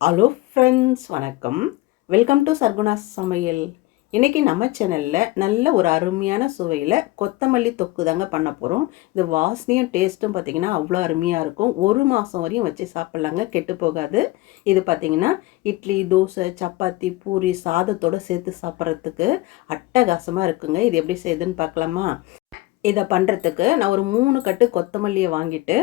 Hello friends வணக்கம். Welcome to Sarguna சமையல் இன்றைக்கி நம்ம சேனலில் நல்ல ஒரு அருமையான சுவையில் கொத்தமல்லி தொக்கு தாங்க பண்ண போகிறோம் இது வாசனையும் டேஸ்ட்டும் பார்த்திங்கன்னா அவ்வளோ அருமையாக இருக்கும். ஒரு மாதம் வரையும் வச்சு சாப்பிட்லாங்க. கெட்டு போகாது. இது பார்த்திங்கன்னா இட்லி தோசை சப்பாத்தி பூரி சாதத்தோடு சேர்த்து சாப்பிட்றதுக்கு அட்டகாசமாக இருக்குங்க. இது எப்படி செய்யுதுன்னு பார்க்கலாமா இதை பண்ணுறதுக்கு நான் ஒரு மூணு கட்டு கொத்தமல்லியை வாங்கிட்டு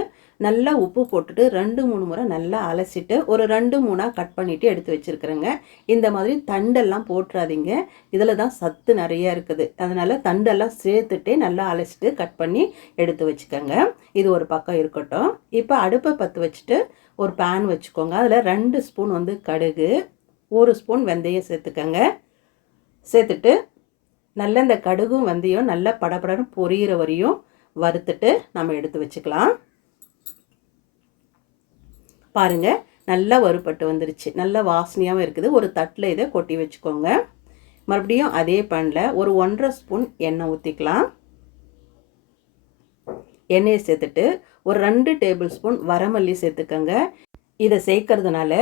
நல்லா உப்பு போட்டுட்டு ரெண்டு மூணு முறை நல்லா அலசிட்டு ஒரு ரெண்டு மூணாக கட் பண்ணிவிட்டு எடுத்து வச்சுருக்குறேங்க. இந்த மாதிரி தண்டெல்லாம் போட்டுறாதீங்க இதில் தான் சத்து நிறைய இருக்குது. அதனால் தண்டெல்லாம் சேர்த்துட்டே நல்லா அலசிட்டு கட் பண்ணி எடுத்து வச்சுக்கோங்க. இது ஒரு பக்கம் இருக்கட்டும். இப்போ அடுப்பை பற்ற வச்சுட்டு ஒரு பேன் வச்சுக்கோங்க. அதில் ரெண்டு ஸ்பூன் வந்து கடுகு ஒரு ஸ்பூன் வெந்தயம் சேர்த்துக்கோங்க. சேர்த்துட்டு நல்ல இந்த கடுகும் வெந்தயம் நல்லா படபடன்னு பொரியிற வரையும் வறுத்துட்டு நம்ம எடுத்து வச்சுக்கலாம். பாருங்கள் நல்லா வறுபட்டு வந்துருச்சு. நல்லா வாசனையாகவும் இருக்குது. ஒரு தட்டில் இதை கொட்டி வச்சுக்கோங்க. மறுபடியும் அதே பண்ணல ஒரு ஒன்றரை ஸ்பூன் எண்ணெய் ஊற்றிக்கலாம் எண்ணெயை சேர்த்துட்டு ஒரு ரெண்டு டேபிள் ஸ்பூன் வரமல்லி சேர்த்துக்கோங்க. இதை சேர்க்கறதுனால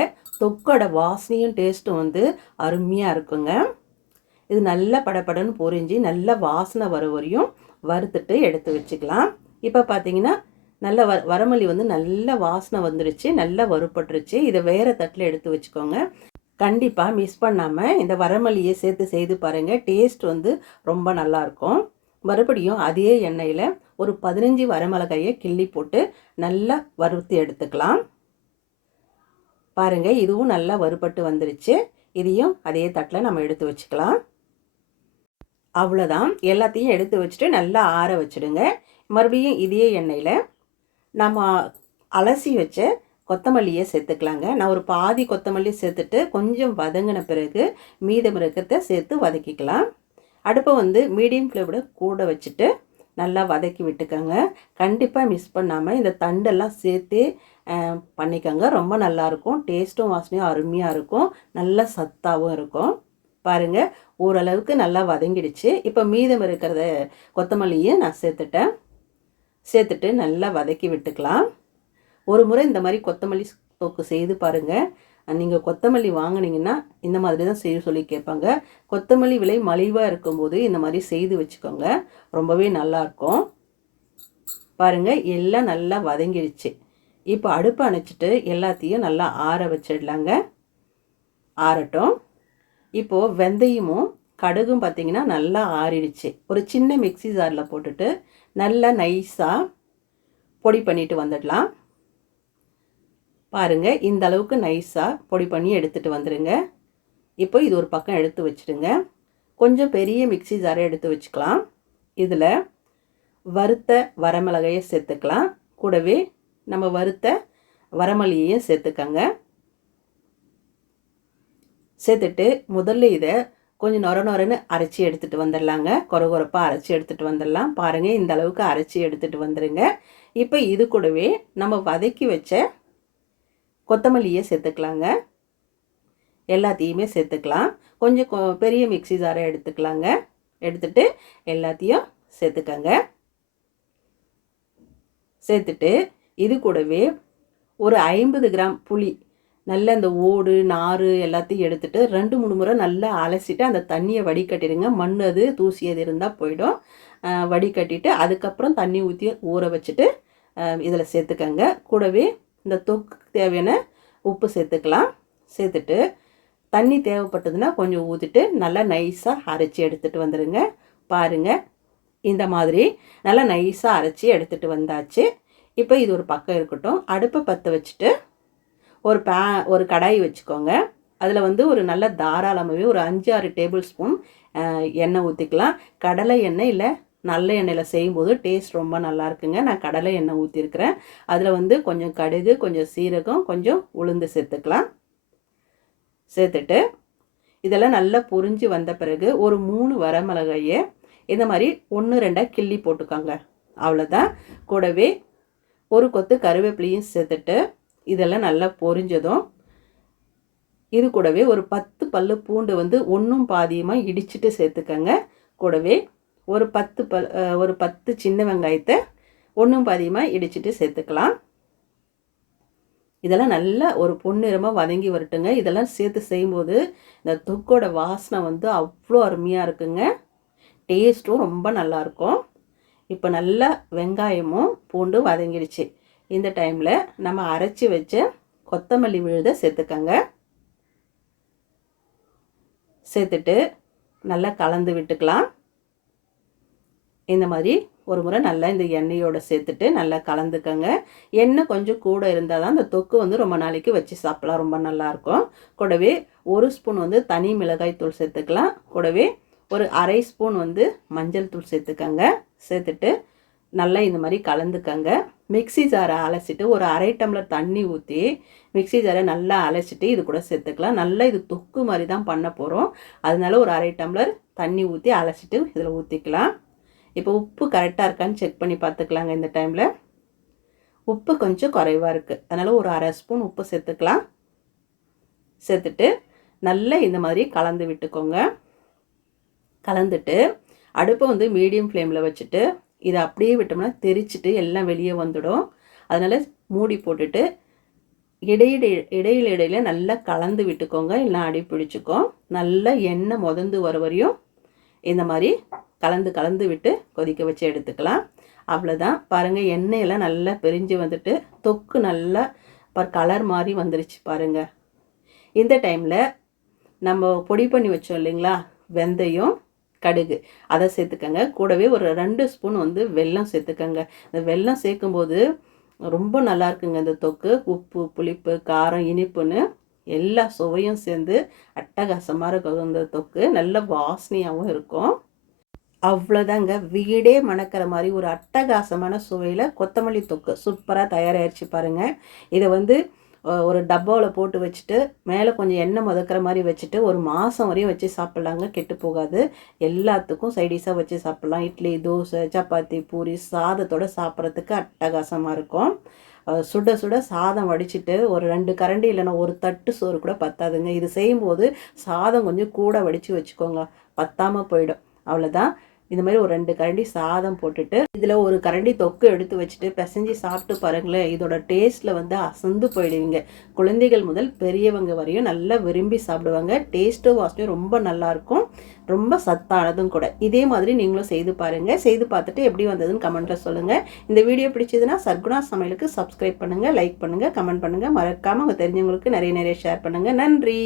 தொக்கோட வாசனையும் டேஸ்ட்டும் வந்து அருமையாக இருக்குங்க. இது நல்லா படப்படன்னு பொரிஞ்சு நல்ல வாசனை வர வரையும் வறுத்துட்டு எடுத்து வச்சுக்கலாம். இப்போ பார்த்தீங்கன்னா நல்ல வ வரமல்லி வந்து நல்ல வாசனை வந்துருச்சு நல்லா வறுப்பட்டுருச்சு இதை வேறு தட்டில் எடுத்து வச்சுக்கோங்க. கண்டிப்பாக மிஸ் பண்ணாமல் இந்த வரமல்லியை சேர்த்து செய்து பாருங்கள் டேஸ்ட் வந்து ரொம்ப நல்லாயிருக்கும். மறுபடியும் அதே எண்ணெயில் ஒரு பதினஞ்சு வரமிளகாயை கிள்ளி போட்டு நல்லா வறுத்து எடுத்துக்கலாம். பாருங்கள் இதுவும் நல்லா வறுபட்டு வந்துருச்சு. இதையும் அதே தட்டில் நம்ம எடுத்து வச்சுக்கலாம். அவ்வளோதான் எல்லாத்தையும் எடுத்து வச்சுட்டு நல்லா ஆற வச்சுடுங்க. மறுபடியும் இதே எண்ணெயில் நம்ம அலசி வச்ச கொத்தமல்லியை சேர்த்துக்கலாங்க. நான் ஒரு பாதி கொத்தமல்லி சேர்த்துட்டு கொஞ்சம் வதங்கின பிறகு மீதம் இருக்கத்தை சேர்த்து வதக்கிக்கலாம். அடுப்பை வந்து மீடியம் ஃப்ளேவோட கூட வச்சுட்டு நல்லா வதக்கி விட்டுக்கோங்க. கண்டிப்பாக மிஸ் பண்ணாமல் இந்த தண்டெல்லாம் சேர்த்து பண்ணிக்கோங்க. ரொம்ப நல்லாயிருக்கும் டேஸ்ட்டும் வாசனையும் அருமையாக இருக்கும். நல்ல சத்தாகவும் இருக்கும். பாருங்கள் ஓரளவுக்கு நல்லா வதங்கிடுச்சு. இப்போ மீதம் இருக்கிறத கொத்தமல்லியை நான் சேர்த்துட்டேன். சேர்த்துட்டு நல்லா வதக்கி விட்டுக்கலாம். ஒரு முறை இந்த மாதிரி கொத்தமல்லி தொக்கு செய்து பாருங்கள் நீங்கள் கொத்தமல்லி வாங்கினீங்கன்னா இந்த மாதிரி தான் செய்ய சொல்லி கேட்பாங்க. கொத்தமல்லி விலை மலிவாக இருக்கும்போது இந்த மாதிரி செய்து வச்சுக்கோங்க. ரொம்பவே நல்லாயிருக்கும் பாருங்கள் எல்லாம் நல்லா வதங்கிடுச்சு. இப்போ அடுப்பு அணைச்சிட்டு எல்லாத்தையும் நல்லா ஆற வச்சிடலாங்க. ஆறட்டும். இப்போது வெந்தயமும் கடுகும் பார்த்திங்கன்னா நல்லா ஆறிடுச்சு. ஒரு சின்ன மிக்சி ஜாரில் போட்டுட்டு நல்லா நைஸாக பொடி பண்ணிட்டு வந்துடலாம். பாருங்கள் இந்த அளவுக்கு நைஸாக பொடி பண்ணி எடுத்துகிட்டு வந்துடுங்க இப்போ இது ஒரு பக்கம் எடுத்து வச்சுடுங்க. கொஞ்சம் பெரிய மிக்சி ஜாரை எடுத்து வச்சுக்கலாம். இதில் வறுத்த வரமிளகையை சேர்த்துக்கலாம். கூடவே நம்ம வறுத்த வரமல்லியையும் சேர்த்துக்கங்க. சேர்த்துட்டு முதல்ல இதை கொஞ்சம் நொர நொரன்னு அரைச்சி எடுத்துகிட்டு வந்துடலாங்க கொரகொரப்பாக அரைச்சி எடுத்துகிட்டு வந்துடலாம் பாருங்கள் இந்த அளவுக்கு அரைச்சி எடுத்துகிட்டு வந்துடுங்க இப்போ இது கூடவே நம்ம வதக்கி வச்ச கொத்தமல்லியை சேர்த்துக்கலாங்க. எல்லாத்தையுமே சேர்த்துக்கலாம். கொஞ்சம் பெரிய மிக்சி ஜாரை எடுத்துக்கலாங்க. எடுத்துட்டு எல்லாத்தையும் சேர்த்துக்கங்க. சேர்த்துட்டு இது கூடவே ஒரு ஐம்பது கிராம் புளி நல்ல இந்த ஓடு நாறு எல்லாத்தையும் எடுத்துட்டு ரெண்டு மூணு முறை நல்லா அலசிட்டு அந்த தண்ணியை வடிகட்டிடுங்க. மண் அது தூசி அது இருந்தால் போயிடும் வடிகட்டிட்டு அதுக்கப்புறம் தண்ணி ஊற்றி ஊற வச்சுட்டு இதில் சேர்த்துக்கங்க. கூடவே இந்த தொக்கு தேவையான உப்பு சேர்த்துக்கலாம். சேர்த்துட்டு தண்ணி தேவைப்பட்டதுன்னா கொஞ்சம் ஊற்றிட்டு நல்லா நைஸாக அரைச்சி எடுத்துகிட்டு வந்துடுங்க பாருங்கள் இந்த மாதிரி நல்லா நைஸாக அரைச்சி எடுத்துகிட்டு வந்தாச்சு. இப்போ இது ஒரு பக்கம் இருக்கட்டும். அடுப்பை பற்ற வச்சுட்டு ஒரு பே ஒரு கடாய் வச்சுக்கோங்க. அதில் வந்து ஒரு நல்ல தாராளமாகவே ஒரு அஞ்சு ஆறு டேபிள் ஸ்பூன் எண்ணெய் ஊற்றிக்கலாம் கடலை எண்ணெய் இல்லை நல்ல எண்ணெயில் செய்யும்போது டேஸ்ட் ரொம்ப நல்லா இருக்குங்க நான் கடலை எண்ணெய் ஊற்றிருக்கிறேன் அதில் வந்து கொஞ்சம் கடுகு கொஞ்சம் சீரகம் கொஞ்சம் உளுந்து சேர்த்துக்கலாம். சேர்த்துட்டு இதெல்லாம் நல்லா பொறிஞ்சு வந்த பிறகு ஒரு மூணு வரமிளகாயை இந்த மாதிரி ஒன்று ரெண்டாக கிள்ளி போட்டுக்கோங்க. அவ்வளோதான் கூடவே ஒரு கொத்து கருவேப்பிலையும் சேர்த்துட்டு இதெல்லாம் நல்லா பொரிஞ்சதும் இது கூடவே ஒரு பத்து பல்லு பூண்டு வந்து ஒன்றும் பாதியமாக இடிச்சிட்டு சேர்த்துக்கங்க. கூடவே ஒரு பத்து பல் ஒரு பத்து சின்ன வெங்காயத்தை ஒன்றும் பாதியமாக இடிச்சிட்டு சேர்த்துக்கலாம். இதெல்லாம் நல்லா ஒரு பொன்னிறமாக வதங்கி வரட்டுங்க. இதெல்லாம் சேர்த்து செய்யும்போது இந்த தொக்கோட வாசனை வந்து அவ்வளோ அருமையாக இருக்குங்க. டேஸ்ட்டும் ரொம்ப நல்லாயிருக்கும் இப்போ நல்லா வெங்காயமும் பூண்டும் வதங்கிடுச்சு. இந்த டைமில் நம்ம அரைச்சி வச்ச கொத்தமல்லி விழுத சேர்த்துக்கங்க. சேர்த்துட்டு நல்லா கலந்து விட்டுக்கலாம். இந்த மாதிரி ஒரு முறை நல்லா இந்த எண்ணெயோடு சேர்த்துட்டு நல்லா கலந்துக்கங்க. எண்ணெய் கொஞ்சம் கூட இருந்தால் தான் இந்த தொக்கு வந்து ரொம்ப நாளைக்கு வச்சு சாப்பிட்லாம் ரொம்ப நல்லாயிருக்கும் கூடவே ஒரு ஸ்பூன் வந்து தனி மிளகாய் தூள் சேர்த்துக்கலாம். கூடவே ஒரு அரை ஸ்பூன் வந்து மஞ்சள் தூள் சேர்த்துக்கங்க. சேர்த்துட்டு நல்லா இந்த மாதிரி கலந்துக்கங்க. மிக்சி ஜாரை அலசிட்டு ஒரு அரை டம்ளர் தண்ணி ஊற்றி மிக்சி ஜாரை நல்லா அலசிட்டு இது கூட சேர்த்துக்கலாம். நல்லா இது தொக்கு மாதிரி தான் பண்ண போகிறோம் அதனால ஒரு அரை டம்ளர் தண்ணி ஊற்றி அலசிட்டு இதில் ஊற்றிக்கலாம் இப்போ உப்பு கரெக்டாக இருக்கான்னு செக் பண்ணி பார்த்துக்கலாங்க இந்த டைமில் உப்பு கொஞ்சம் குறைவாக இருக்குது அதனால் ஒரு அரை ஸ்பூன் உப்பு சேர்த்துக்கலாம். சேர்த்துட்டு நல்லா இந்த மாதிரி கலந்து விட்டுக்கோங்க. கலந்துட்டு அடுப்பை வந்து மீடியம் ஃப்ளேமில் வச்சுட்டு இதை அப்படியே விட்டோம்னா தெரிச்சிட்டு எல்லாம் வெளியே வந்துடும். அதனால் மூடி போட்டுட்டு இடையிட இடையில இடையில நல்லா கலந்து விட்டுக்கோங்க. எல்லாம் அடி பிடிச்சிக்கும். நல்லா எண்ணெய் முதந்து வர வரையும் இந்த மாதிரி கலந்து கலந்து விட்டு கொதிக்க வச்சு எடுத்துக்கலாம். அவ்வளோதான் பாருங்கள் எண்ணெயெல்லாம் நல்லா பிரிஞ்சு வந்துட்டு தொக்கு நல்லா இப்போ கலர் மாதிரி வந்துருச்சு பாருங்கள் இந்த டைமில் நம்ம பொடி பண்ணி வச்சோம் இல்லைங்களா? வெந்தயம் கடுகு. அதை சேர்த்துக்கங்க. கூடவே ஒரு ரெண்டு ஸ்பூன் வந்து வெல்லம் சேர்த்துக்கங்க. இந்த வெல்லம் சேர்க்கும்போது ரொம்ப நல்லா இருக்குங்க இந்த தொக்கு. உப்பு புளிப்பு காரம் இனிப்புன்னு எல்லா சுவையும் சேர்ந்து அட்டகாசமாக இருக்கும் இந்த தொக்கு. நல்ல வாசனையாகவும் இருக்கும். அவ்வளோதாங்க. வீடே மணக்கிற மாதிரி ஒரு அட்டகாசமான சுவையில் கொத்தமல்லி தொக்கு. சூப்பராக தயாராகிடுச்சு பாருங்கள் இதை வந்து ஒரு டப்பாவில் போட்டு வச்சுட்டு மேலே கொஞ்சம் எண்ணெய் முதக்கிற மாதிரி வச்சுட்டு ஒரு மாதம் வரையும் வச்சு சாப்பிட்லாங்க. கெட்டு போகாது. எல்லாத்துக்கும் சைடிஷாக வச்சு சாப்பிட்லாம். இட்லி தோசை சப்பாத்தி பூரி சாதத்தோடு சாப்பிட்றதுக்கு அட்டகாசமாக இருக்கும். சுட சுட சாதம் வடிச்சிட்டு ஒரு ரெண்டு கரண்டி இல்லைன்னா ஒரு தட்டு சோறு கூட பத்தாதுங்க. இது செய்யும்போது சாதம் கொஞ்சம் கூட வடித்து வச்சுக்கோங்க. பத்தாமல் போயிடும். அவ்வளோதான் இந்த மாதிரி ஒரு ரெண்டு கரண்டி சாதம் போட்டுட்டு இதில் ஒரு கரண்டி தொக்கு எடுத்து வச்சுட்டு பிசைஞ்சு சாப்பிட்டு பாருங்களேன். இதோட டேஸ்ட்டில் வந்து அசந்து போயிடுவீங்க. குழந்தைகள் முதல் பெரியவங்க வரையும் நல்லா விரும்பி சாப்பிடுவாங்க. டேஸ்ட்டும் வாசனையும் ரொம்ப நல்லாயிருக்கும் ரொம்ப சத்தானதும் கூட. இதே மாதிரி நீங்களும் செய்து பாருங்கள் செய்து பார்த்துட்டு எப்படி வந்ததுன்னு கமெண்ட்டில் சொல்லுங்கள் இந்த வீடியோ பிடிச்சதுன்னா சர்க்குணா சமையலுக்கு சப்ஸ்கிரைப் பண்ணுங்கள் லைக் பண்ணுங்கள் கமெண்ட் பண்ணுங்கள் மறக்காமல் அவங்க தெரிஞ்சவங்களுக்கு நிறைய நிறைய ஷேர் பண்ணுங்கள் நன்றி!